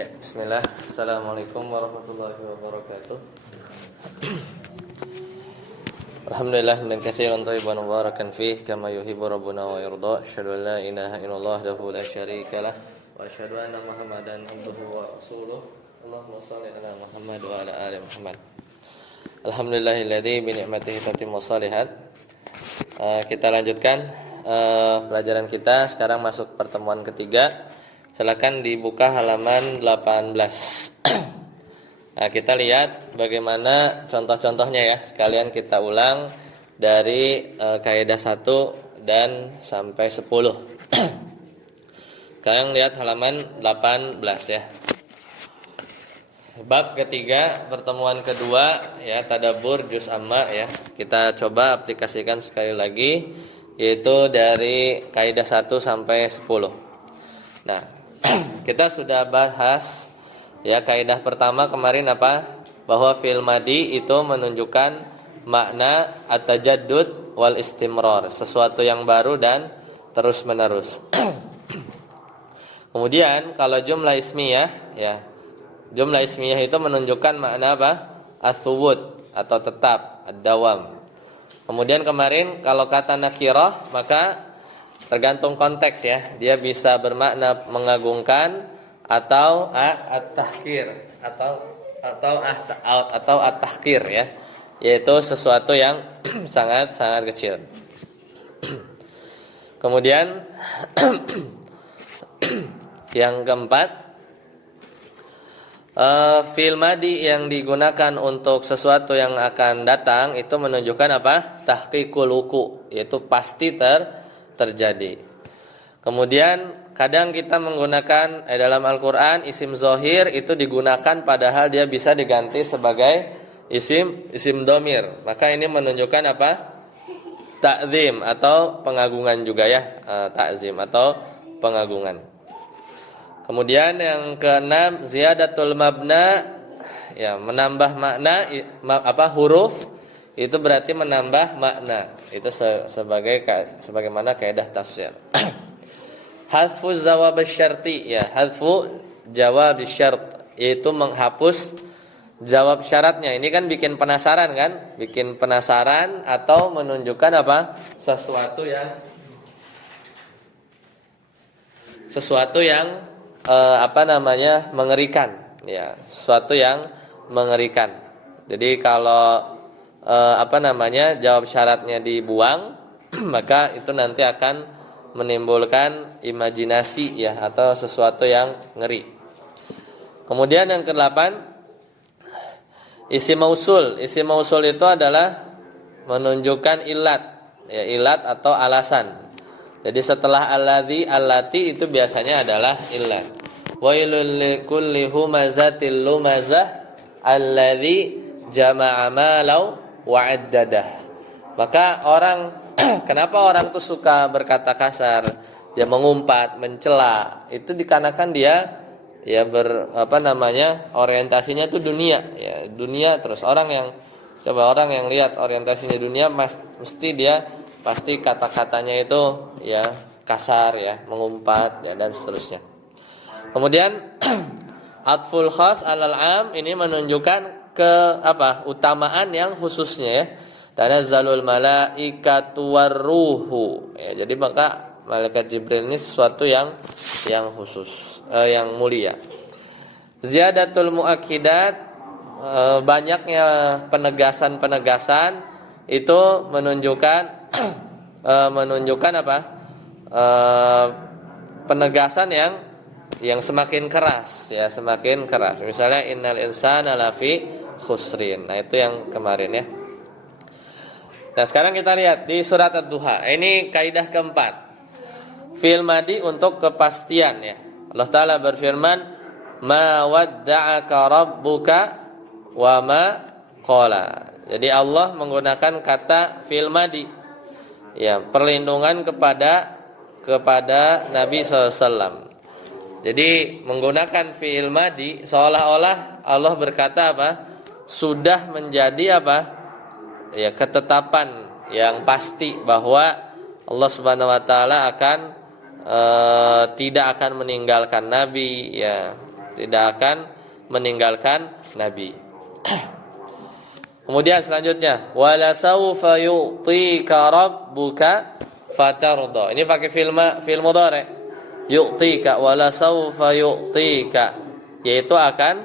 Ya, bismillah. Assalamualaikum warahmatullahi wabarakatuh. Alhamdulillah min katsiran thayyiban mubarakan fih kama yuhibbu rabbuna wa yarda. Asyhadu an la ilaha illallah wahdahu la syarika lah wa asyhadu anna Muhammadan abduhu wa rasuluh. Allahumma shalli ala Muhammad wa ala ali Muhammad. Alhamdulillahilladzi bi ni'matihi tatimmu shalihat. Kita lanjutkan pelajaran kita. Sekarang masuk pertemuan ketiga. Silakan dibuka halaman 18. Nah, kita lihat bagaimana contoh-contohnya ya. Sekalian kita ulang dari kaidah 1 dan sampai 10. Kalian lihat halaman 18 ya. Bab ketiga, pertemuan kedua ya, tadabbur juz amma ya. Kita coba aplikasikan sekali lagi, yaitu dari kaidah 1 sampai 10. Nah, kita sudah bahas ya kaidah pertama kemarin apa? Bahwa fi'il madi itu menunjukkan makna at-tajaddud wal istimrar, sesuatu yang baru dan terus-menerus. Kemudian kalau jumlah ismiyah ya, jumlah ismiyah itu menunjukkan makna apa? As-subut atau tetap, ad-dawam. Kemudian kemarin kalau kata nakirah maka tergantung konteks ya. Dia bisa bermakna mengagungkan atau at-tahqir atau at-tahqir ya. Yaitu sesuatu yang sangat kecil. Kemudian yang keempat, fi'il madi yang digunakan untuk sesuatu yang akan datang itu menunjukkan apa? Tahqiqul wuqu', yaitu pasti terjadi. Kemudian kadang kita menggunakan dalam Al-Qur'an isim zohir itu digunakan padahal dia bisa diganti sebagai isim domir. Maka ini menunjukkan apa? Ta'zim atau pengagungan juga ya, ta'zim atau pengagungan. Kemudian yang keenam, ziyadatul mabna ya, menambah makna huruf itu berarti menambah makna. Itu sebagaimana kaidah tafsir. Hadfu jawab syarti ya, hadfu jawab syart yaitu menghapus jawab syaratnya. Ini kan bikin penasaran kan? Bikin penasaran atau menunjukkan apa? Sesuatu yang mengerikan ya, sesuatu yang mengerikan. Jadi kalau jawab syaratnya dibuang maka itu nanti akan menimbulkan imajinasi ya, atau sesuatu yang ngeri. Kemudian yang ke-8, isim mausul. Isim mausul itu adalah menunjukkan ilat ya, ilat atau alasan. Jadi setelah alladzi, allati itu biasanya adalah ilat. Wailul likulli humazatil lumazah alladzi jama'a malau wa'addadah. Maka kenapa orang tuh suka berkata kasar, dia mengumpat, mencela, itu dikarenakan dia ya orientasinya tuh dunia ya, dunia terus. Orang yang lihat orientasinya dunia pasti kata-katanya itu ya kasar ya, mengumpat ya, dan seterusnya. Kemudian atful khas alal am ini menunjukkan utamaan yang khususnya ya. Tanazzalul malaikatu warruhu ya, jadi maka malaikat Jibril ini sesuatu yang khusus, yang mulia. Ziyadatul muakkidat, banyaknya penegasan itu menunjukkan penegasan yang semakin keras ya, semakin keras. Misalnya innal insana lafi khusrin. Nah, itu yang kemarin ya. Nah, sekarang kita lihat di surat Ad-Duha. Ini kaidah keempat. Fi'il madi untuk kepastian ya. Allah Ta'ala berfirman, "Ma wadda'aka rabbuka wa ma qala." Jadi Allah menggunakan kata fi'il madi. Ya, perlindungan kepada Nabi SAW. Jadi menggunakan fi'il madi seolah-olah Allah berkata sudah menjadi ya, ketetapan yang pasti bahwa Allah Subhanahu wa taala akan tidak akan meninggalkan nabi ya, tidak akan meninggalkan Nabi. Kemudian selanjutnya, wala sawfa yu'tika rabbuka fatarda. Ini pakai fi'il mudhari. Yu'tika, wala sawfa yu'tika, yaitu akan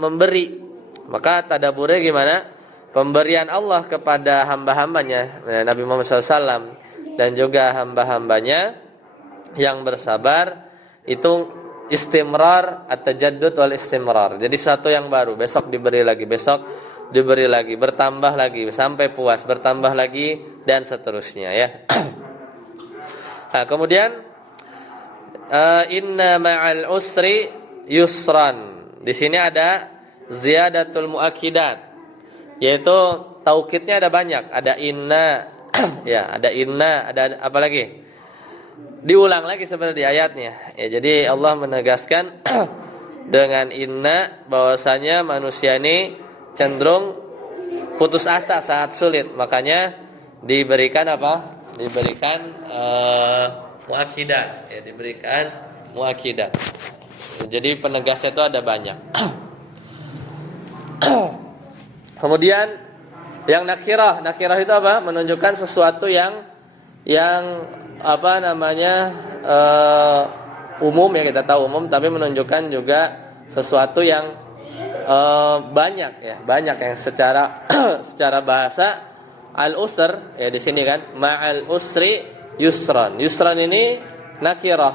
memberi. Maka tadaburnya gimana? Pemberian Allah kepada hamba-hambanya, Nabi Muhammad SAW dan juga hamba-hambanya yang bersabar, itu istimrar at-tajaddud wal istimrar. Jadi satu yang baru, besok diberi lagi, besok diberi lagi, bertambah lagi sampai puas, bertambah lagi dan seterusnya ya. Nah, kemudian inna ma'al usri yusran. Di sini ada ziyadatul muakkidat, yaitu taukidnya ada banyak, ada inna ya, ada inna, ada apa lagi? Diulang lagi sebenarnya di ayatnya. Ya, jadi Allah menegaskan dengan inna bahwasanya manusia ini cenderung putus asa saat sulit, makanya diberikan apa? Diberikan muakkidat, ya, diberikan muakkidat. Jadi penegasnya itu ada banyak. Kemudian yang nakirah itu apa? Menunjukkan sesuatu yang apa namanya umum, ya, kita tahu umum, tapi menunjukkan juga sesuatu yang banyak yang secara secara bahasa al-usr, ya, di sini kan ma'al usri yusran. Yusran ini nakirah,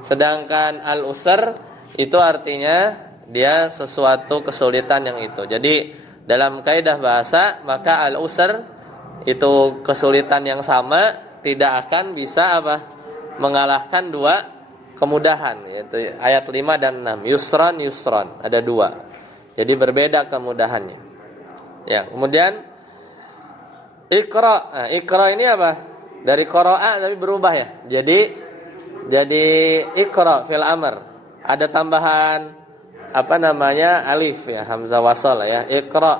sedangkan al-usr itu artinya dia sesuatu kesulitan yang itu. Jadi dalam kaidah bahasa, maka al-usr itu kesulitan yang sama tidak akan bisa apa? Mengalahkan dua kemudahan, yaitu ayat 5 dan 6. Yusran, ada dua. Jadi berbeda kemudahannya. Ya, kemudian ikra. Nah, ikra ini apa? Dari qara'a tapi berubah ya. Jadi ikra fil amr. Ada tambahan apa namanya? Alif ya, hamzah wasal ya. Ikra.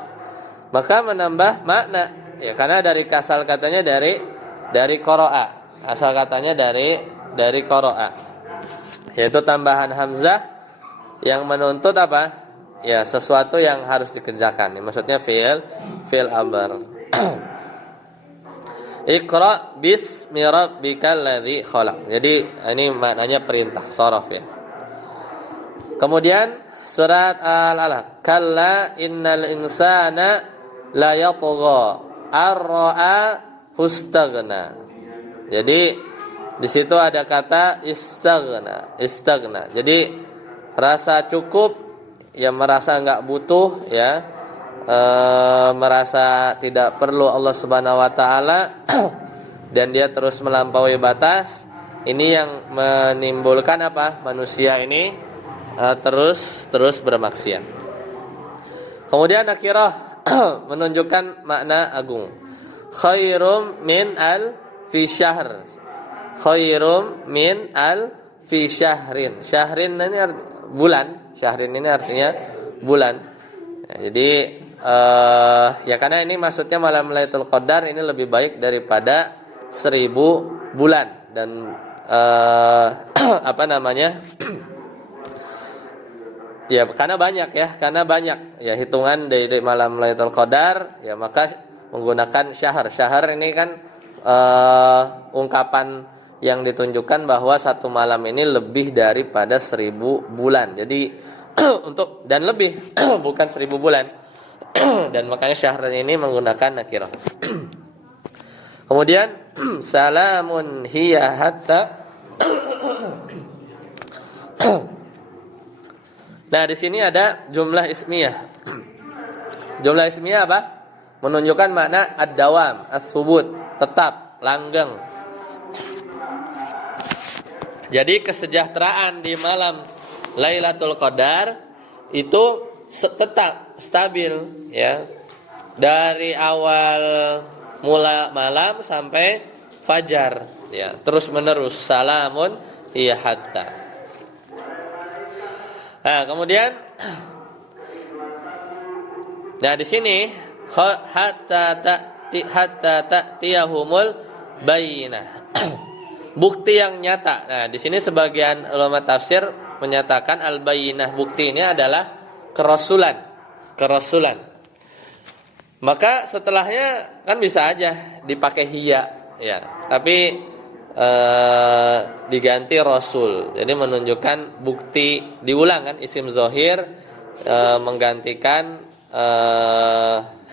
Maka menambah makna. Ya, karena dari asal katanya dari qara'a. Asal katanya dari qara'a. Yaitu tambahan hamzah yang menuntut apa? Ya, sesuatu yang harus dikerjakan. Maksudnya fi'il amr. Iqra bismi rabbikal ladzi khalaq. Jadi ini maknanya perintah sharaf ya. Kemudian surat Al-Alaq, kalla innal insana la yatgha ar-ra'a hustaghna. Jadi di situ ada kata istaghna. Jadi rasa cukup, ya, merasa enggak butuh, ya, merasa tidak perlu Allah Subhanahu wa taala dan dia terus melampaui batas. Ini yang menimbulkan apa? Manusia ini terus bermaksiat. Kemudian nakirah menunjukkan makna agung. Khairum min al fi syahr. Khairum min al fi syahrin. Syahrin ini bulan. Syahrin ini artinya bulan. Ya, jadi ya, karena ini maksudnya malam Lailatul Qadar ini lebih baik daripada 1000 bulan. Dan apa namanya? Ya, karena banyak ya hitungan dari malam Lailatul Qadar, ya, maka menggunakan syahr. Syahr ini kan ungkapan yang ditunjukkan bahwa satu malam ini lebih daripada 1000 bulan. Jadi untuk dan lebih bukan 1000 bulan. Dan makanya syahr ini menggunakan nakirah. Kemudian salamun hiya hatta. Nah, di sini ada jumlah ismiyah. Jumlah ismiyah apa? Menunjukkan makna ad-dawam, as-subut, tetap, langgeng. Jadi kesejahteraan di malam Lailatul Qadar itu tetap stabil, ya. Dari awal mula malam sampai fajar, ya, terus menerus salamun hiya hatta. Nah, kemudian di sini hatta ta'tiyahumul bayyinah. Bukti yang nyata. Nah, di sini sebagian ulama tafsir menyatakan al-bayyinah, bukti ini adalah kerasulan. Maka setelahnya kan bisa aja dipakai hiya, ya. Tapi diganti rasul. Jadi menunjukkan bukti, diulang kan isim zahir menggantikan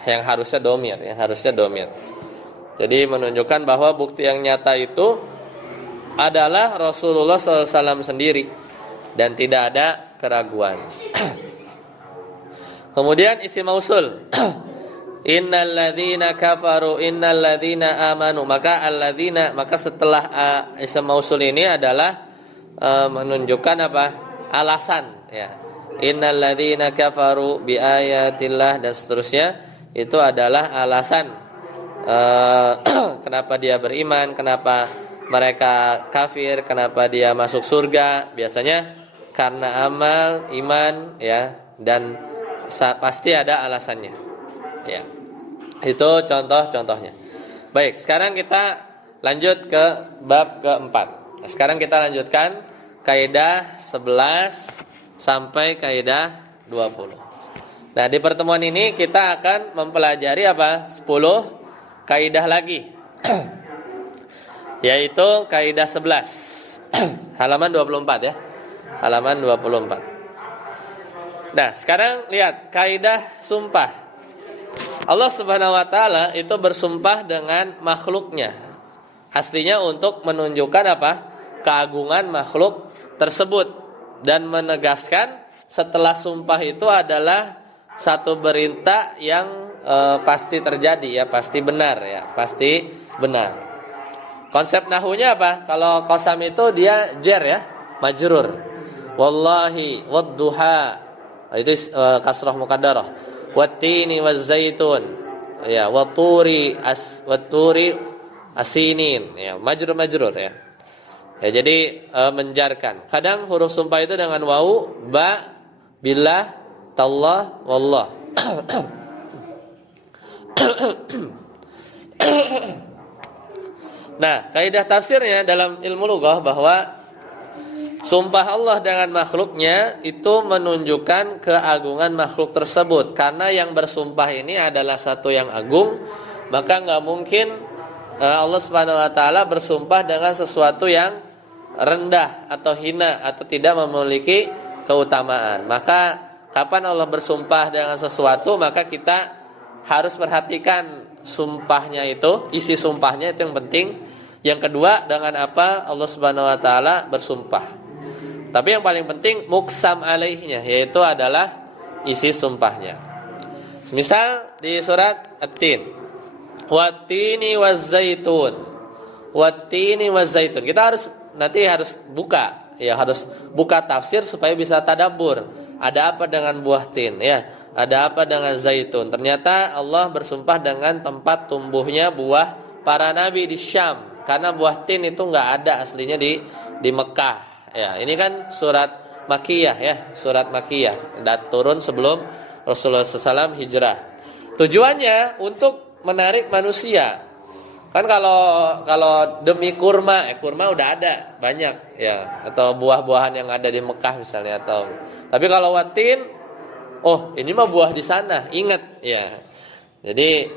yang harusnya domir. Jadi menunjukkan bahwa bukti yang nyata itu adalah Rasulullah SAW sendiri dan tidak ada keraguan. Kemudian isim mausul. Innalladzina kafaru innalladzina amanu, maka setelah isim mausul ini adalah menunjukkan apa? Alasan, ya. Innalladzina kafaru biayatillah dan seterusnya, itu adalah alasan kenapa dia beriman, kenapa mereka kafir, kenapa dia masuk surga. Biasanya karena amal, iman, ya, dan pasti ada alasannya, ya. Itu contoh-contohnya. Baik, sekarang kita lanjut ke bab keempat. Nah, sekarang kita lanjutkan kaidah 11 sampai kaidah 20. Nah, di pertemuan ini kita akan mempelajari apa? 10 kaidah lagi. Yaitu kaidah 11. Halaman 24 ya. Halaman 24. Nah, sekarang lihat kaidah sumpah. Allah Subhanahu wa taala itu bersumpah dengan makhluknya. Aslinya untuk menunjukkan apa? Keagungan makhluk tersebut dan menegaskan setelah sumpah itu adalah satu berita yang pasti terjadi, ya, pasti benar, ya, pasti benar. Konsep nahunya apa? Kalau qasam itu dia jar, ya, majrur. Wallahi wadduha, itu kasrah muqaddarah. Wattini wazzaitun, ya, watturi asinin, ya, majrur, ya. Ya, jadi menjarkan. Kadang huruf sumpah itu dengan wau, ba, billah, tallah, wallah. Nah, kaidah tafsirnya dalam ilmu lughah bahwa sumpah Allah dengan makhluknya itu menunjukkan keagungan makhluk tersebut. Karena yang bersumpah ini adalah satu yang agung, maka nggak mungkin Allah Subhanahu wa taala bersumpah dengan sesuatu yang rendah atau hina atau tidak memiliki keutamaan. Maka kapan Allah bersumpah dengan sesuatu, maka kita harus perhatikan sumpahnya itu, isi sumpahnya itu yang penting. Yang kedua, dengan apa Allah Subhanahu wa taala bersumpah. Tapi yang paling penting muqsam alaihnya, yaitu adalah isi sumpahnya. Misal di surat At-Tin, wattini wazzaitun. Wattini wazzaitun. Kita harus buka, ya, harus buka tafsir supaya bisa tadabbur. Ada apa dengan buah tin, ya? Ada apa dengan zaitun? Ternyata Allah bersumpah dengan tempat tumbuhnya buah para nabi di Syam. Karena buah tin itu nggak ada aslinya di Mekah. Ya, ini kan surat Makkiyah, ya, surat Makkiyah. Dan turun sebelum Rasulullah SAW hijrah. Tujuannya untuk menarik manusia. Kan kalau demi kurma udah ada banyak, ya, atau buah-buahan yang ada di Mekah misalnya, atau tapi kalau watin, oh ini mah buah di sana, ingat, ya. Jadi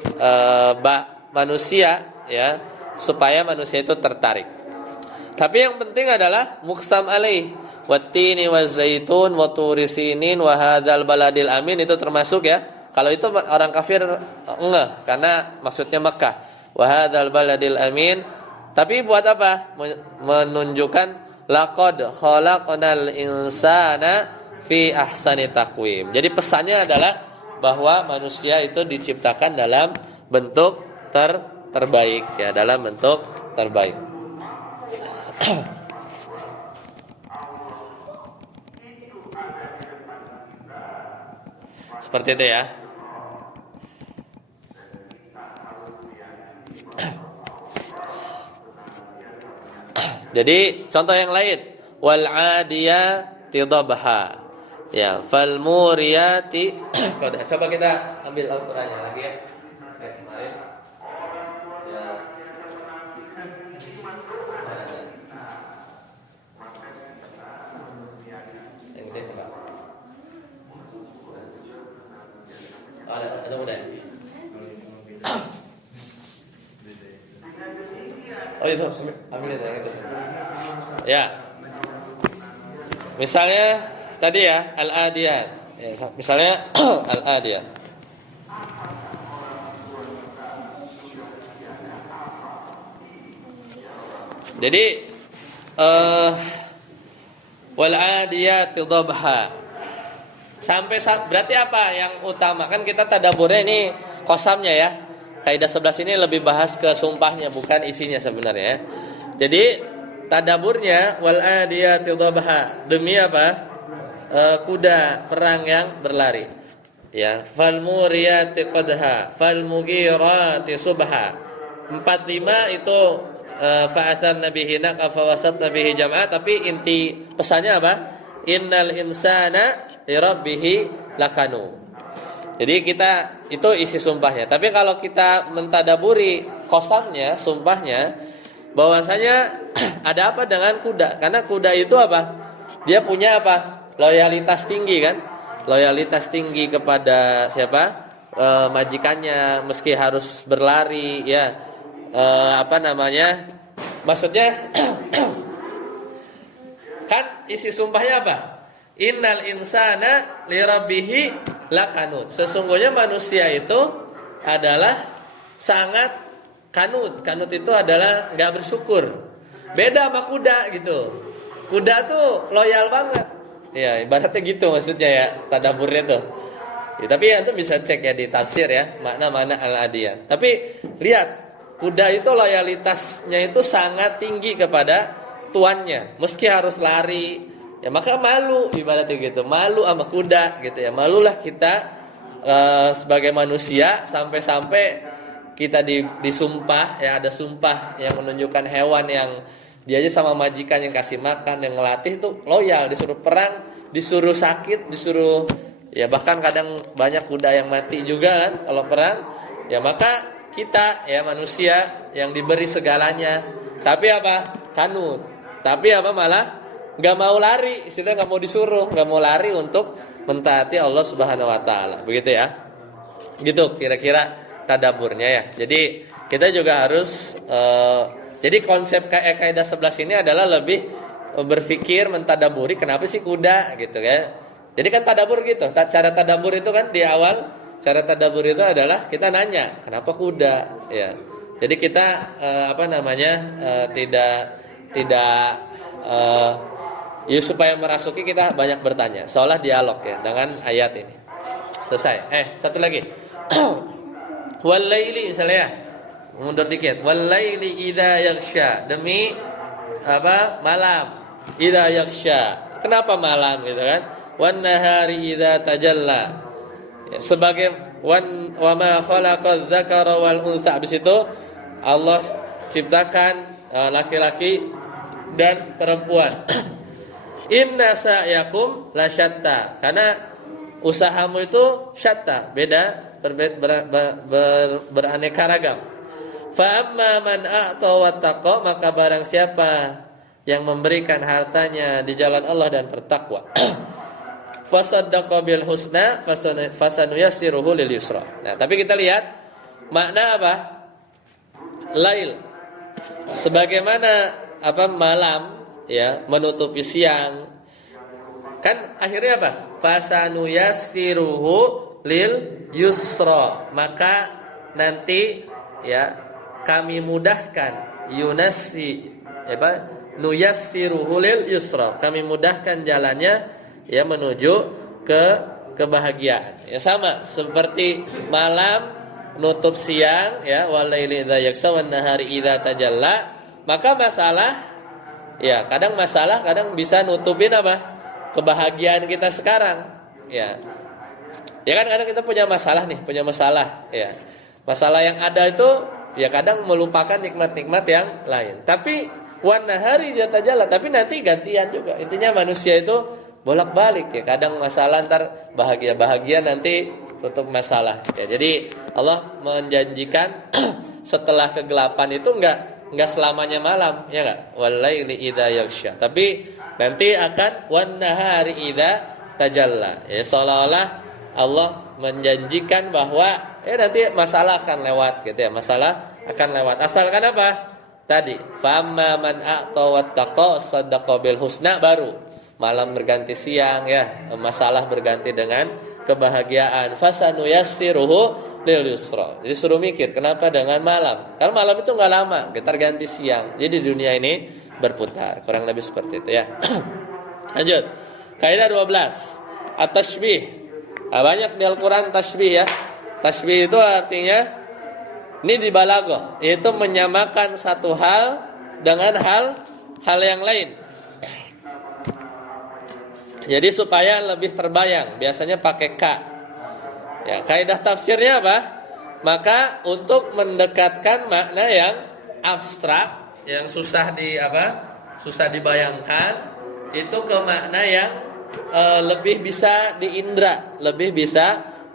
manusia, ya, supaya manusia itu tertarik. Tapi yang penting adalah muqsam alaih, wattini wazaitun wa turi sinin wa hadzal baladil amin, itu termasuk, ya. Kalau itu orang kafir enggak, karena maksudnya Mekah. Wa hadzal baladil amin. Tapi buat apa? Menunjukkan laqad khalaqnal insana fi ahsani taqwim. Jadi pesannya adalah bahwa manusia itu diciptakan dalam bentuk terbaik, ya, dalam bentuk terbaik. Seperti itu, ya. Jadi contoh yang lain, wal adiyati dhabha, ya, fal muriyati. Coba kita ambil Al-Qur'annya lagi, ya. Kemarin. Ya. Ada mudah. Oh itu, ambil itu yang itu. Ya. Misalnya tadi ya al-adiyat. Ya, misalnya al-adiyat. Jadi wal adiyat dhabha. Sampai berarti apa yang utama? Kan kita tadaburnya ini kosamnya ya. Kaidah 11 ini lebih bahas ke sumpahnya bukan isinya sebenarnya. Jadi tadaburnya wal adiyat dhabha. Demi apa? Kuda perang yang berlari. Ya, fal muriyati qadha, fal mughirati subha. 45 itu fa'athar nabihi naqa fawasat nabihi jam'ah, tapi inti pesannya apa? Innal insana li rabbih lakanu. Jadi kita itu isi sumpahnya. Tapi kalau kita mentadaburi qasamnya, sumpahnya, bahwasanya ada apa dengan kuda? Karena kuda itu apa? Dia punya apa? Loyalitas tinggi kan? Loyalitas tinggi kepada siapa? Majikannya, meski harus berlari ya. Apa namanya? Maksudnya kan isi sumpahnya apa? Innal insana li rabbih lakanut. Sesungguhnya manusia itu adalah sangat kanut. Kanut itu adalah enggak bersyukur. Beda sama kuda gitu. Kuda tuh loyal banget. Ya, ibaratnya gitu maksudnya ya, tadaburnya tuh. Ya, tapi ya itu bisa cek ya di tafsir ya, makna-makna al-adiyah. Tapi lihat, kuda itu loyalitasnya itu sangat tinggi kepada tuannya. Meski harus lari, ya maka malu ibaratnya gitu. Malu sama kuda gitu ya. Malulah kita sebagai manusia sampai-sampai kita disumpah ya, ada sumpah yang menunjukkan hewan yang dia aja sama majikan yang kasih makan, yang ngelatih tuh loyal, disuruh perang, disuruh sakit, disuruh ya bahkan kadang banyak kuda yang mati juga kan kalau perang. Ya maka kita ya manusia yang diberi segalanya, tapi apa? Kanut. Tapi apa malah enggak mau lari, istilahnya enggak mau disuruh, enggak mau lari untuk mentaati Allah Subhanahu wa taala. Begitu ya. Gitu kira-kira tadaburnya ya. Jadi kita juga harus jadi konsep kaidah 11 ini adalah lebih berpikir mentadaburi kenapa sih kuda gitu ya. Jadi kan tadabur gitu. Cara tadabur itu kan di awal, cara tadabur itu adalah kita nanya kenapa kuda ya. Jadi kita tidak ya supaya merasuki kita banyak bertanya. Seolah dialog ya dengan ayat ini. Selesai. Satu lagi. Wal laili misalnya ya. Mundur dikit. Wal laili idza yaghsha. Demi apa? Malam. Idza yaghsha. Kenapa malam gitu kan? Wan nahari idza tajalla. Ya, sebagai wa ma khalaqadz dzakara wal untha. Habis itu Allah ciptakan laki-laki dan perempuan. Inna sa'yakum lasyatta. Karena usahamu itu syatta, beda, beraneka ragam. Fa amma man a'ta wattaqa, maka barang siapa yang memberikan hartanya di jalan Allah dan bertakwa. Fasaddaqa bil husna fasanuyassiruhu lil yusra. Nah, tapi kita lihat makna apa? Lail. Sebagaimana apa malam ya menutupi siang. Kan akhirnya apa? Fasanuyassiruhu lil yusra. Maka nanti ya kami mudahkan nuyassiruhu lil yusra. Kami mudahkan jalannya ya menuju ke kebahagiaan. Ya sama seperti malam nutup siang ya walaili idza yaghsha wan nahari idza tajalla. Maka kadang kadang bisa nutupin apa? Kebahagiaan kita sekarang. Ya. Ya kan kadang kita punya masalah ya. Masalah yang ada itu ya kadang melupakan nikmat-nikmat yang lain. Tapi wan nahari idza tajalla, tapi nanti gantian juga. Intinya manusia itu bolak-balik ya. Kadang masalah ntar bahagia nanti tutup masalah. Ya, jadi Allah menjanjikan setelah kegelapan itu enggak selamanya malam, ya enggak? Walaili idza yaghsha. Tapi nanti akan wan nahari idza tajalla. Ya seolah-olah Allah menjanjikan bahwa nanti masalah akan lewat gitu ya. Masalah akan lewat. Asalkan apa? Tadi, famma man a'ta wattaqa saddaqa bil husna, baru malam berganti siang ya, masalah berganti dengan kebahagiaan. Fasanuyassiruhu lil yusra. Jadi suruh mikir kenapa dengan malam? Karena malam itu enggak lama, kita ganti siang. Jadi dunia ini berputar. Kurang lebih seperti itu ya. Lanjut. Kaidah 12. At-tashbih. Banyak di Al-Qur'an tashbih ya. Tashbih itu artinya ini di balaghah, yaitu menyamakan satu hal dengan hal yang lain. Jadi supaya lebih terbayang, biasanya pakai ka. Ya, kaidah tafsirnya apa? Maka untuk mendekatkan makna yang abstrak, yang susah dibayangkan, itu ke makna yang lebih bisa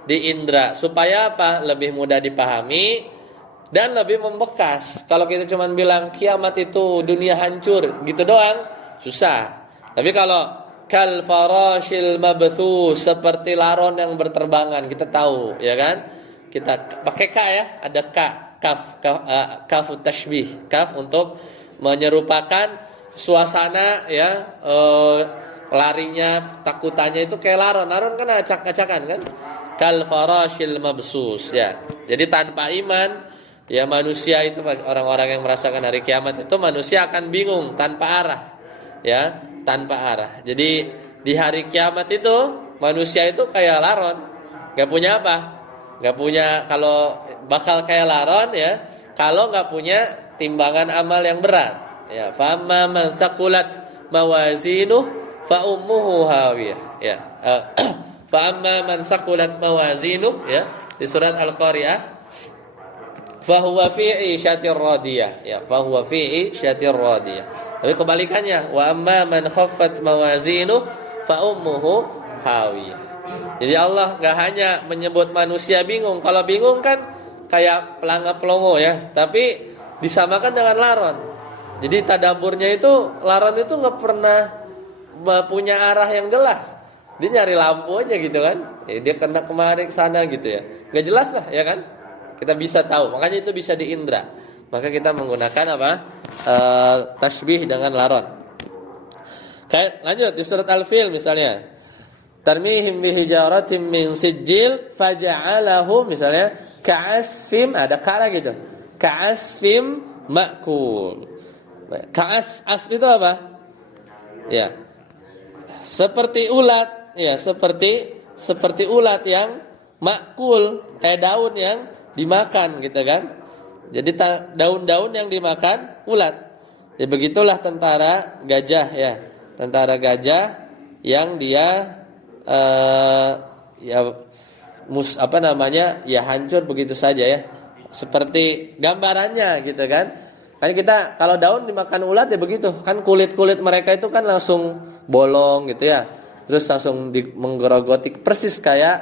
diindra, supaya apa? Lebih mudah dipahami dan lebih membekas. Kalau kita cuma bilang kiamat itu dunia hancur gitu doang, susah. Tapi kalau kal farashil mabthus, seperti laron yang berterbangan, kita tahu ya kan? Kita pakai ka ya, ada kaf tashbih, kaf untuk menyerupakan suasana ya, larinya, takutannya itu kayak laron. Laron kan acak-acakan kan? Kal farashil mabthus ya. Jadi tanpa iman ya, manusia itu, orang-orang yang merasakan hari kiamat itu, manusia akan bingung tanpa arah. Ya, tanpa arah. Jadi di hari kiamat itu manusia itu kayak laron, enggak punya apa? Enggak punya, kalau bakal kayak laron ya, kalau enggak punya timbangan amal yang berat. Ya, famma man thaqulat mawazinuh fa ummuhu hawiyah. Ya. Fa amma man thaqulat mawazinuh ya, di surat Al-Qari'ah, fahuwa fi 'isyatir radiyah ya, fahuwa fi 'isyatir radiyah. Tapi kebalikannya, wa amma man khaffat mawazinuh fa ummuhu hawiyah. Jadi Allah enggak hanya menyebut manusia bingung. Kalau bingung kan kayak pelanga-pelongo ya, tapi disamakan dengan laron. Jadi tadaburnya itu, laron itu enggak pernah punya arah yang jelas. Dia nyari lampu aja gitu kan. Dia kena kemari ke sana gitu ya. Enggak jelas lah ya kan? Kita bisa tahu, makanya itu bisa diindra. Maka kita menggunakan apa? Tashbih dengan laron. Lanjut di surat Al-Fil misalnya. Tarmihim bihijaratin min sijil faja'alahum, misalnya ka'asfim, ada ka gitu. Ka'asfim ma'kul. Asf itu apa? Ya. Seperti ulat, ya, seperti ulat yang makul, daun yang dimakan gitu kan. Jadi daun-daun yang dimakan ulat. Ya, begitulah tentara gajah ya. Tentara gajah yang dia ya hancur begitu saja ya. Seperti gambarannya gitu kan. Kan kita kalau daun dimakan ulat ya begitu. Kan kulit-kulit mereka itu kan langsung bolong gitu ya. Terus langsung menggerogoti persis kayak,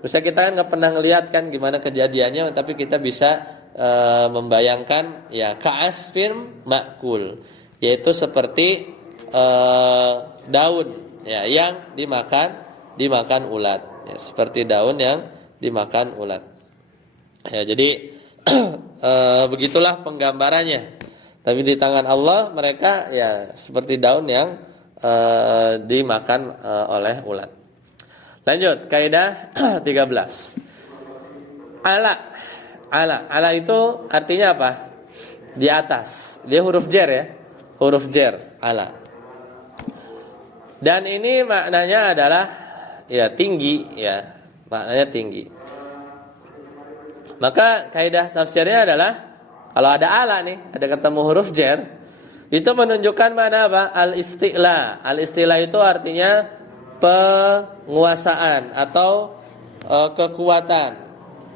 misalnya kita kan nggak pernah ngelihat kan gimana kejadiannya, tapi kita bisa membayangkan ya, ka'asfin ma'kul, yaitu seperti daun ya yang dimakan ulat ya, seperti daun yang dimakan ulat ya. Jadi begitulah penggambarannya. Tapi di tangan Allah mereka ya seperti daun yang dimakan oleh ulat. Lanjut, kaidah 13. Ala itu artinya apa? Di atas. Dia huruf jar ya. Huruf jar, ala. Dan ini maknanya adalah ya tinggi ya. Maknanya tinggi. Maka kaidah tafsirnya adalah kalau ada ala nih, ada ketemu huruf jar, itu menunjukkan mana apa? Al-isti'la. Al-isti'la itu artinya penguasaan atau kekuatan,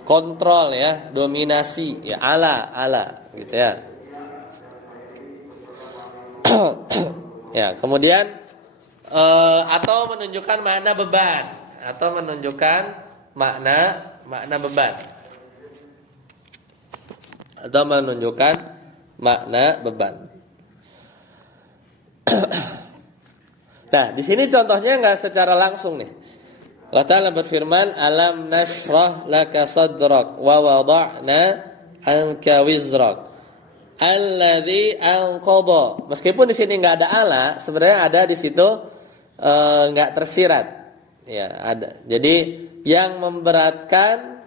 kontrol ya, dominasi ya, ala gitu ya. Ya, kemudian atau menunjukkan makna beban, atau menunjukkan makna beban, atau menunjukkan makna beban. Nah, di sini contohnya nggak secara langsung nih. Allah Ta'ala berfirman, alam nashrah laka sadrak wa wada'na anka wizrak alladzi anqadha. Meskipun di sini enggak ada ala, sebenarnya ada di situ enggak tersirat. Ya, ada. Jadi yang memberatkan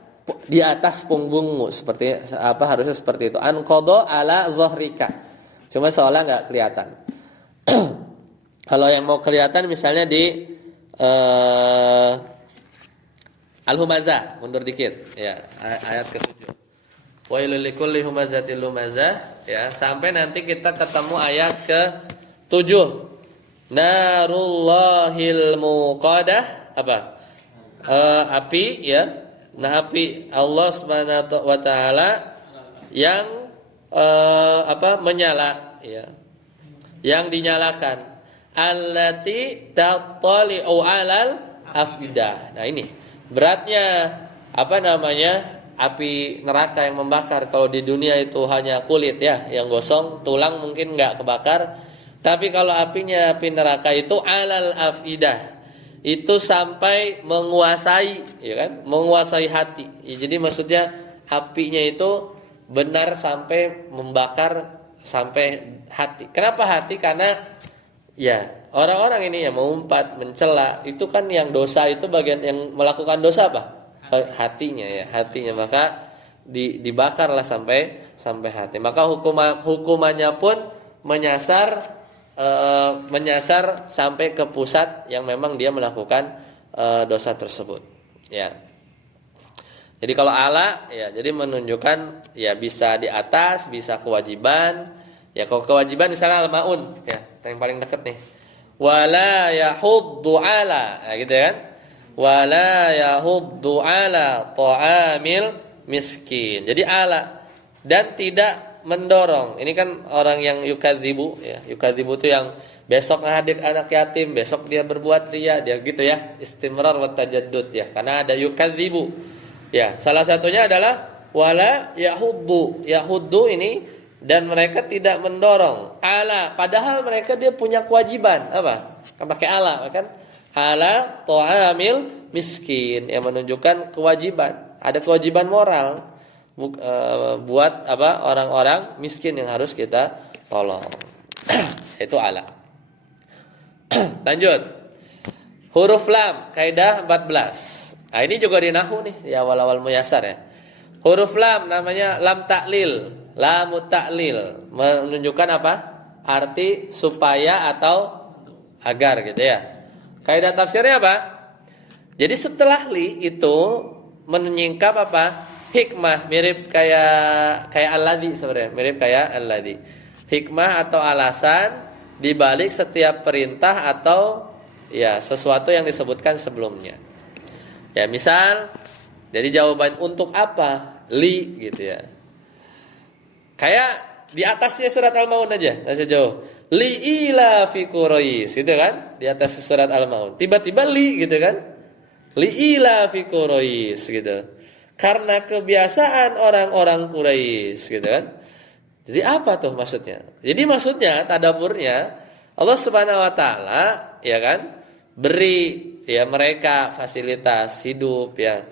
di atas punggungmu seperti apa, harusnya seperti itu. Anqadha ala zahrika. Cuma seolah enggak kelihatan. Kalau yang mau kelihatan misalnya di Al-Humazah, mundur dikit ya, ayat ke-7. Wailul likulli humazatil lumazah ya, sampai nanti kita ketemu ayat ke-7. Narullahil muqadah apa? Api ya. Nah, api Allah Subhanahu wa taala yang menyala ya. Yang dinyalakan. Allati tattali'u 'alal afidah. Nah, ini beratnya api neraka yang membakar. Kalau di dunia itu hanya kulit ya yang gosong, tulang mungkin nggak kebakar. Tapi kalau api neraka itu alal afidah, itu sampai menguasai, ya kan? Menguasai hati. Ya, jadi maksudnya apinya itu benar sampai membakar sampai hati. Kenapa hati? Karena ya orang-orang ini yang mengumpat, mencela, itu kan yang dosa itu bagian yang melakukan dosa apa? Hatinya ya, hatinya. Maka dibakarlah sampai hati. Maka hukumannya pun menyasar sampai ke pusat yang memang dia melakukan dosa tersebut. Ya. Jadi kalau ala ya, jadi menunjukkan ya bisa di atas, bisa kewajiban. Ya kalau kewajiban misalnya al-maun ya, yang paling dekat nih. Wala yahuddu ala, ya gitu kan? Wala yahuddu ala ta'amil miskin. Jadi ala dan tidak mendorong. Ini kan orang yang yukadzibu ya. Yukadzibu itu yang besok ngahadir anak yatim, besok dia berbuat riya, dia gitu ya. Istimrar wa tajaddud ya. Karena ada yukadzibu. Ya, salah satunya adalah wala yahuddu. Yahuddu ini dan mereka tidak mendorong ala, padahal mereka dia punya kewajiban apa? Kan pakai ala kan? Ala ta'amil miskin yang menunjukkan kewajiban. Ada kewajiban moral buat apa? Orang-orang miskin yang harus kita tolong. Itu ala. Lanjut. Huruf lam kaidah 14. Nah, ini juga di nahwu nih, di awal-awal muyassar ya. Huruf lam namanya lam taklil, lam taklil, menunjukkan apa? Arti supaya atau agar gitu ya. Kaidah tafsirnya apa? Jadi setelah li itu menyingkap apa? Hikmah, mirip kayak alladzi sebenarnya, mirip kayak alladzi. Hikmah atau alasan di balik setiap perintah atau ya sesuatu yang disebutkan sebelumnya. Ya, misal jadi jawaban untuk apa? Li gitu ya. Kayak di atasnya surat Al-Maun aja, enggak jauh. Li ila fi Quraish gitu kan? Di atas surat Al-Maun. Tiba-tiba li gitu kan? Li ila fi Quraish gitu. Karena kebiasaan orang-orang Quraisy gitu kan. Jadi apa tuh maksudnya? Jadi maksudnya tadaburnya Allah Subhanahu wa taala ya kan beri ya mereka fasilitas hidup ya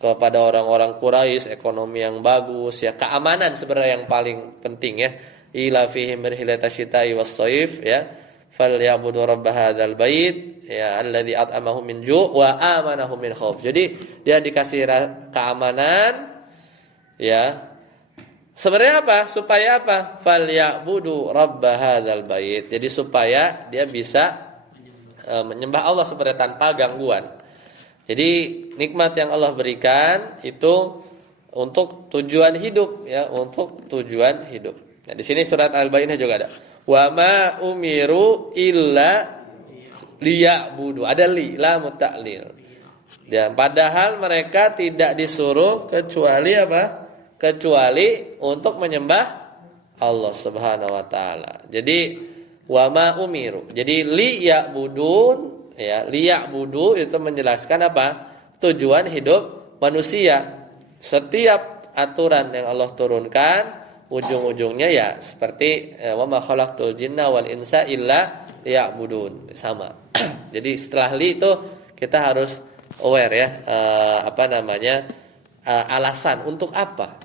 kepada orang-orang Quraisy, ekonomi yang bagus ya, keamanan sebenarnya yang paling penting ya. Ila fihim rihlata syita'i was-shaif ya. Falyabudu rabb hadzal bait ya alladzi at'amahum min ju' wa amanahum min khauf. Jadi dia dikasih keamanan ya. Sebenarnya apa? Supaya apa? Falyabudu rabb hadzal bait. Jadi supaya dia bisa menyembah Allah sebenarnya tanpa gangguan. Jadi nikmat yang Allah berikan itu untuk tujuan hidup ya, untuk tujuan hidup. Nah, di sini surat Al-Baqarah juga ada. Wa ma umiru illa liya'budu. Ada li, la mutaklil. Dan padahal mereka tidak disuruh kecuali apa? Kecuali untuk menyembah Allah Subhanahu wa taala. Jadi wa ma umiru. Jadi li ya'budun ya, li ya'budu itu menjelaskan apa? Tujuan hidup manusia. Setiap aturan yang Allah turunkan ujung-ujungnya ya seperti wa ma khalaqtul jinna wal insa illa liya'budun, sama. Jadi setelah li itu kita harus aware ya, alasan untuk apa?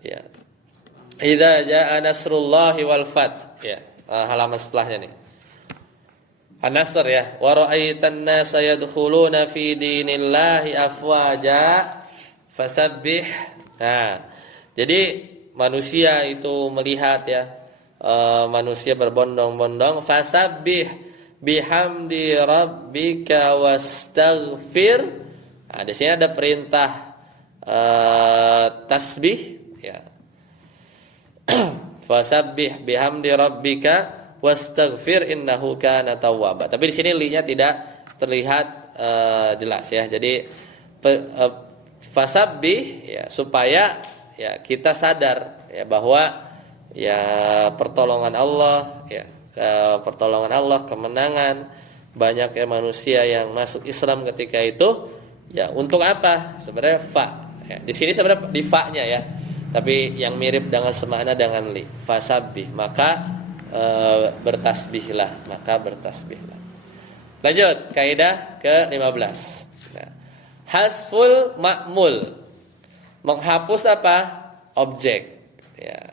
Ya. Idza jaa nasrullahi wal fath. Ya, halaman setelahnya nih. An-Nasr ya, wa ra'aitan nasa yadkhuluna fi dinillahi afwaja fasabbih. Nah, jadi manusia itu melihat ya, manusia berbondong-bondong, fasabbih bihamdi rabbika wastaghfir. Nah, di sini ada perintah tasbih ya. Fasabbih bihamdi rabbika wastaghfir innahu kana tawwaba. Tapi di sini li-nya tidak terlihat jelas ya. Jadi fasabbih ya, supaya ya kita sadar ya bahwa ya pertolongan Allah ya, pertolongan Allah, kemenangan banyak ya manusia yang masuk Islam ketika itu ya. Untuk apa? Sebenarnya fa ya. Di sini sebenarnya di fa-nya ya. Tapi yang mirip dengan semakna dengan li. Fasabbih, maka bertasbihlah, Lanjut, kaidah ke-15. Nah, hasful ma'mul, menghapus apa? Objek. Ya.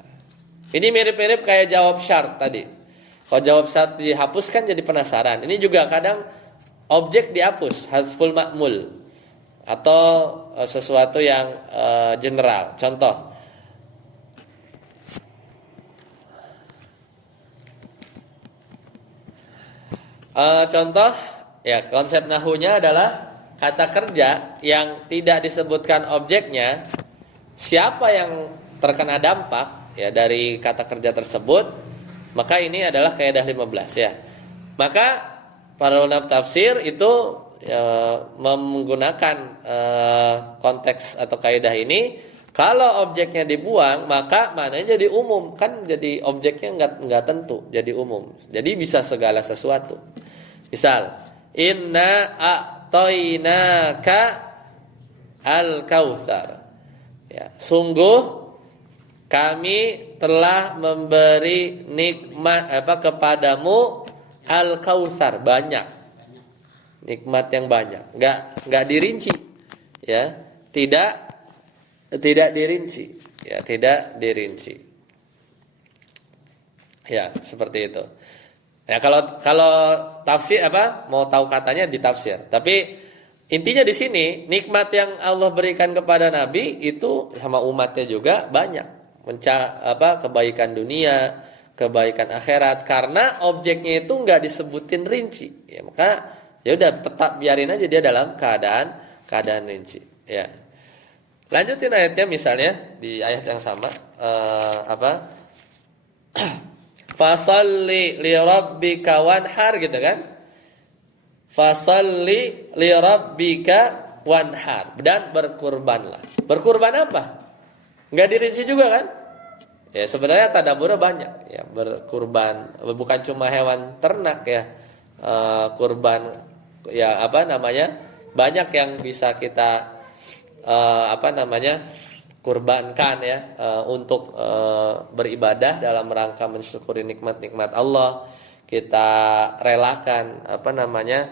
Ini mirip-mirip kayak jawab syarat tadi. Kalau jawab syarat dihapuskan jadi penasaran. Ini juga kadang objek dihapus, hasful ma'mul, atau sesuatu yang general. Contoh, ya, konsep nahunya adalah kata kerja yang tidak disebutkan objeknya, siapa yang terkena dampak ya dari kata kerja tersebut, maka ini adalah kaidah 15 ya. Maka para ulama tafsir itu menggunakan konteks atau kaidah ini. Kalau objeknya dibuang, maka maknanya jadi umum. Kan jadi objeknya enggak tentu, jadi umum. Jadi bisa segala sesuatu. Misal, inna a'tainaka al-kautsar. Ya, sungguh kami telah memberi nikmat kepadamu al-kautsar, banyak. Nikmat yang banyak. Enggak dirinci. Ya, tidak dirinci, ya, tidak dirinci. Ya, seperti itu. Ya, kalau tafsir mau tahu katanya ditafsir. Tapi intinya di sini nikmat yang Allah berikan kepada Nabi itu sama umatnya juga banyak. Kebaikan dunia, kebaikan akhirat, karena objeknya itu enggak disebutin rinci. Ya, maka ya udah tetap biarin aja dia dalam keadaan rinci. Ya. Lanjutin ayatnya, misalnya di ayat yang sama fasalli li rabbika wanhar, gitu kan? Fasalli li rabbika wanhar, dan berkurbanlah. Berkurban apa? Enggak dirinci juga kan? Ya sebenarnya tadaburnya banyak ya, berkurban bukan cuma hewan ternak ya. Kurban ya banyak yang bisa kita kurbankan ya, untuk beribadah dalam rangka mensyukuri nikmat-nikmat Allah. Kita relakan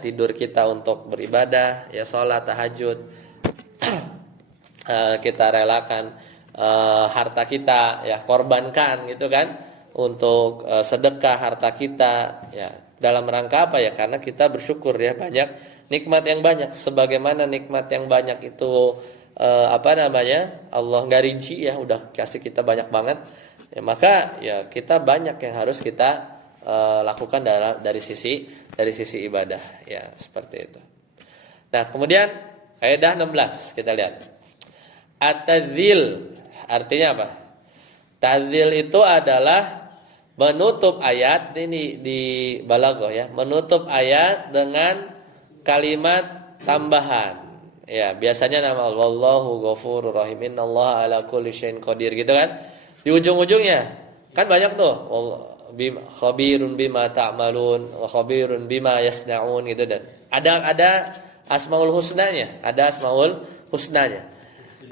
tidur kita untuk beribadah ya, sholat tahajud. Kita relakan harta kita ya, korbankan gitu kan, untuk sedekah harta kita ya, dalam rangka apa ya? Karena kita bersyukur ya, banyak nikmat yang banyak. Sebagaimana nikmat yang banyak itu Allah nggak rinci ya, udah kasih kita banyak banget ya, maka ya kita banyak yang harus kita lakukan dari sisi ibadah ya, seperti itu. Nah, kemudian kaidah 16 kita lihat. At-tadzil artinya apa? Tadzil itu adalah menutup ayat, ini di balaghah ya, menutup ayat dengan kalimat tambahan. Ya, biasanya nama Allahu Ghafurur Rahim, innallaha ala kulli syai'in qadir, gitu kan. Di ujung-ujungnya kan banyak tuh, khabirun bima ta'malun wa khabirun bima yasnaun, gitu. Dan ada asmaul husnanya,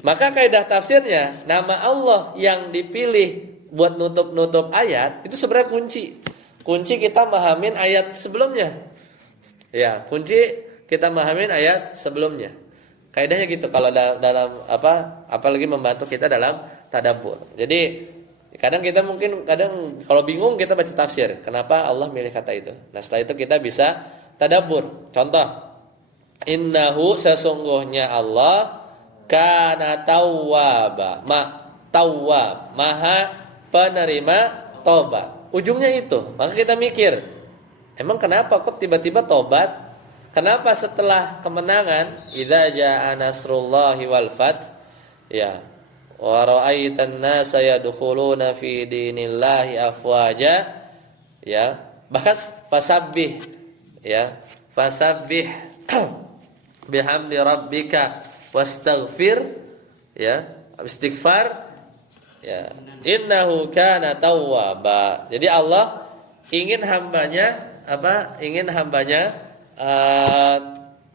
Maka kaidah tafsirnya, nama Allah yang dipilih buat nutup ayat itu sebenarnya kunci kita memahamin ayat sebelumnya. Ya, kunci kita memahami ayat sebelumnya. Kaidahnya gitu kalau dalam apalagi membantu kita dalam tadabbur. Jadi kadang kita mungkin kalau bingung kita baca tafsir, kenapa Allah milih kata itu. Nah, setelah itu kita bisa tadabbur. Contoh, innahu sesungguhnya Allah kana tawwaba. Tawwab, maha penerima tobat. Ujungnya itu. Maka kita mikir, emang kenapa kok tiba-tiba tobat? Kenapa setelah kemenangan idza jaa nasrullahi wal fath, ya, wa ra'aitan nasa yadkhuluna fi dinillahi afwaja, ya, bahas fasabbih, ya, fasabbih bihamdi rabbika wastaghfir, ya, istighfar, ya, innahu kana tawwaba. Jadi Allah ingin hambanya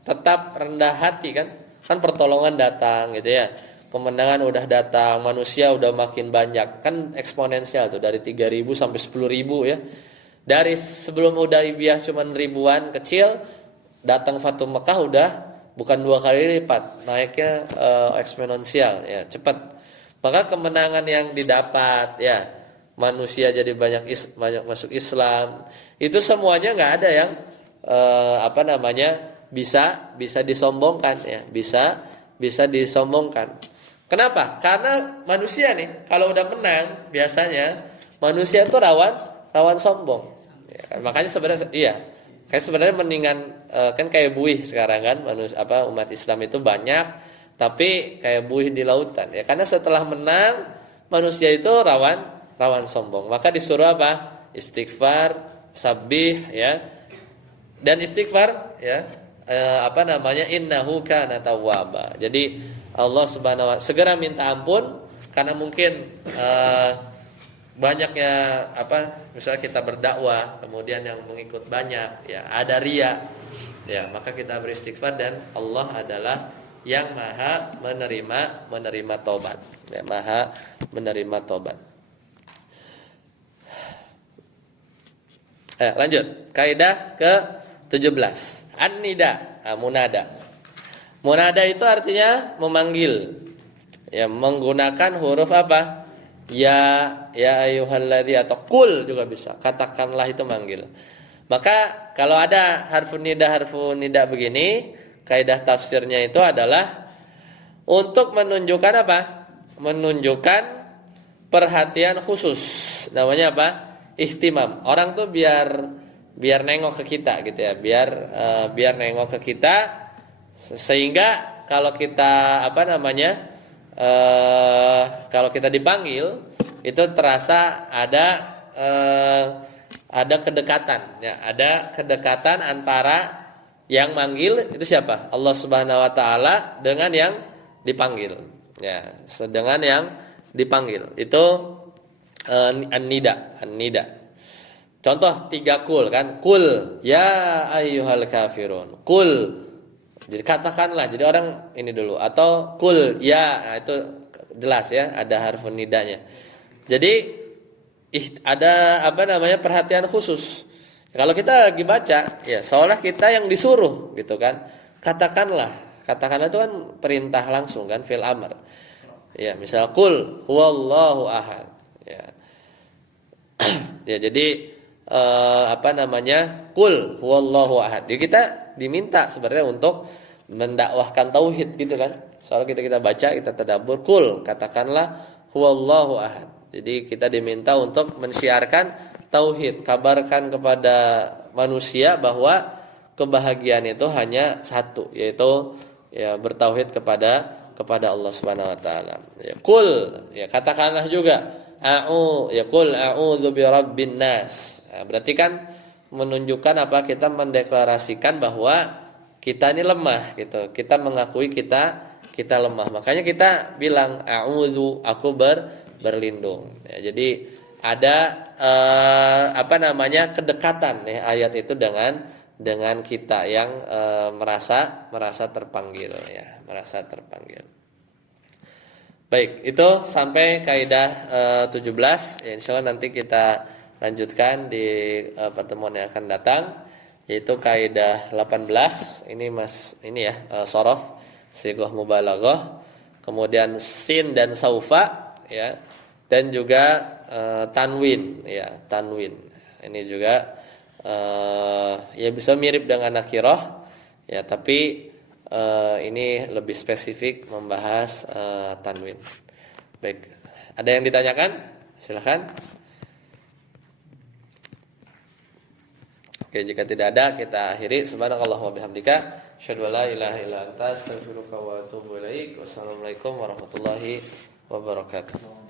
tetap rendah hati kan pertolongan datang gitu ya, kemenangan udah datang, manusia udah makin banyak kan, eksponensial tuh dari 3.000 sampai 10.000 ya. Dari sebelum Hudaybiyah cuman ribuan kecil, datang Fatu Mekah udah bukan 2 kali lipat, naiknya eksponensial ya, cepat. Maka kemenangan yang didapat ya, manusia jadi banyak masuk Islam, itu semuanya nggak ada yang bisa disombongkan ya, bisa disombongkan. Kenapa? Karena manusia nih kalau udah menang biasanya manusia tuh rawan sombong. Ya, kan? Makanya sebenarnya mendingan kan kayak buih sekarang kan, umat Islam itu banyak tapi kayak buih di lautan ya, karena setelah menang manusia itu rawan sombong. Maka disuruh apa? Istighfar, sabih ya. Dan istighfar ya, innahu kana tawwaba. Jadi Allah Subhanahu wa segera minta ampun karena mungkin banyaknya misalnya kita berdakwah kemudian yang mengikut banyak ya, ada riya. Ya, maka kita beristighfar dan Allah adalah yang Maha menerima tobat. Ya, Maha menerima tobat. Lanjut. Kaidah ke-17. An-nida, munada. Munada itu artinya memanggil. Ya, menggunakan huruf apa? Ya ayyuhalladzi atau qul juga bisa. Katakanlah itu manggil. Maka kalau ada harfu nida begini, kaidah tafsirnya itu adalah untuk menunjukkan apa? Menunjukkan perhatian khusus. Namanya apa? Ihtimam. Orang tuh biar nengok ke kita gitu ya, biar nengok ke kita, sehingga kalau kita kalau kita dipanggil itu terasa ada kedekatan ya, ada kedekatan antara yang manggil itu siapa? Allah Subhanahu wa taala dengan yang dipanggil ya, dengan yang dipanggil itu an-nida. Contoh 3 kul kan, kul ya ayyuhal kafirun, kul, jadi katakanlah, jadi orang ini dulu, atau kul ya, nah itu jelas ya, ada harfu nidanya. Jadi ada perhatian khusus. Kalau kita lagi baca ya seolah kita yang disuruh gitu kan, katakanlah itu kan perintah langsung kan, fil amr ya, misal kul huwallahu ahad ya. Ya, jadi kul huwallahu ahad. Jadi kita diminta sebenarnya untuk mendakwahkan tauhid gitu kan. Soal kita baca, kita tadabbur, kul, katakanlah huwallahu ahad. Jadi kita diminta untuk mensiarkan tauhid, kabarkan kepada manusia bahwa kebahagiaan itu hanya satu, yaitu ya bertauhid kepada Allah Subhanahu wa taala. Ya, kul, ya katakanlah juga kul a'udzu birabbin nas. Nah, berarti kan menunjukkan kita mendeklarasikan bahwa kita ini lemah gitu. Kita mengakui kita lemah. Makanya kita bilang a'udzu, aku berlindung. Ya, jadi ada kedekatan ya, ayat itu dengan kita yang merasa terpanggil ya, merasa terpanggil. Baik, itu sampai kaidah 17. Ya, insyaallah nanti kita lanjutkan di pertemuan yang akan datang. yaitu kaidah 18. Ini ya shorof sighah mubalaghah, kemudian sin dan saufa ya, dan juga tanwin ya, tanwin. Ini juga ya bisa mirip dengan nakirah ya, tapi ini lebih spesifik membahas tanwin. Baik, ada yang ditanyakan? Silakan. Oke, jika tidak ada kita akhiri. Subhanakallahumma bihamdika asyhadu an la ilaha illa anta astaghfiruka wa atubu ilaik. Wassalamualaikum warahmatullahi wabarakatuh.